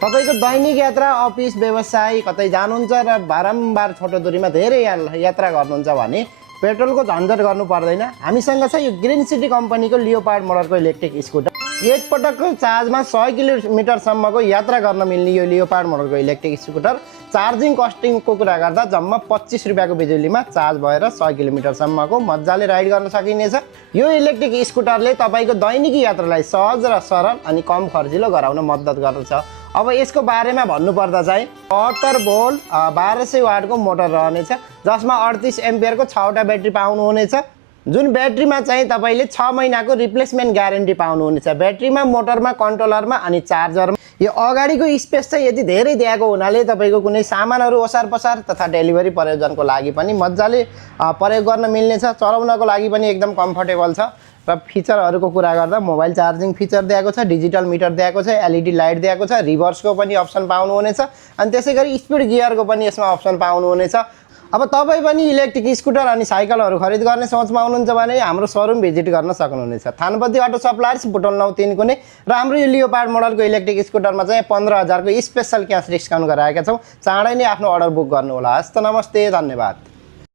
तपाईको दैनिक यात्रा अफिस व्यवसाय कतै जानुहुन्छ र बारम्बार छोटो दूरीमा धेरै यात्रा गर्नुहुन्छ भने पेट्रोलको झन्झट गर्नु पर्दैन। हामीसँग छ यो ग्रीन सिटी कम्पनीको लियोपार्ड मोडलको इलेक्ट्रिक स्कुटर। एक पटकको चार्जमा 100 किलोमिटरसम्मको यात्रा गर्न मिल्ने यो लियोपार्ड मोडलको इलेक्ट्रिक स्कुटर चार्जिङ कस्टिङको कुरा गर्दा जम्मा 25 रुपियाँको बिजुलीमा चार्ज भएर 100 किलोमिटरसम्मको मजाले राइड गर्न सकिनेछ। यो इलेक्ट्रिक स्कुटरले तपाईको दैनिक यात्रालाई सहज र सरल अनि कम खर्चिलो गराउन मद्दत गर्दछ। अब यसको बारेमा भन्नुपर्दा चाहिँ 72 भोल्ट 1200 वाटको मोटर रहनेछ, जसमा 38 एम्पियरको 6वटा ब्याट्री पाउनुहुनेछ। जुन ब्याट्रीमा चाहिँ तपाईले 6 महिनाको रिप्लेसमेन्ट ग्यारेन्टी पाउनुहुनेछ। ब्याट्रीमा, मोटरमा, कन्ट्रोलरमा अनि चार्जरमा। यो अगाडिको स्पेस चाहिँ यति धेरै दिएको हुनाले तपाईको कुनै सामानहरू ओसार पसार तथा डेलिभरी प्रयोजनको लागि पनि मजाले प्रयोग गर्न मिल्नेछ। चलाउनको लागि पनि एकदम कम्फर्टेबल छ। र फिचरहरूको कुरा गर्दा मोबाइल चार्जिङ फिचर दिएको छ, डिजिटल मिटर दिएको छ, एलइडी लाइट दिएको छ, रिभर्सको पनि अप्सन पाउनुहुनेछ अनि त्यसैगरी स्पिड गियरको पनि यसमा अप्सन पाउनुहुनेछ। अब तपाईँ पनि इलेक्ट्रिक स्कुटर अनि साइकलहरू खरिद गर्ने सोचमा हुनुहुन्छ भने हाम्रो शोरूम भिजिट गर्न सक्नुहुनेछ। थानपति अटो सप्लायर्स, बुटोल 9 कुनै र हाम्रो यो लियोपार्ड मोडलको इलेक्ट्रिक स्कुटरमा चाहिँ 15,000 को स्पेशल क्यास डिस्काउन्ट गराएका छौँ। चाँडै नै आफ्नो अर्डर बुक गर्नुहोला। हस्त नमस्ते, धन्यवाद।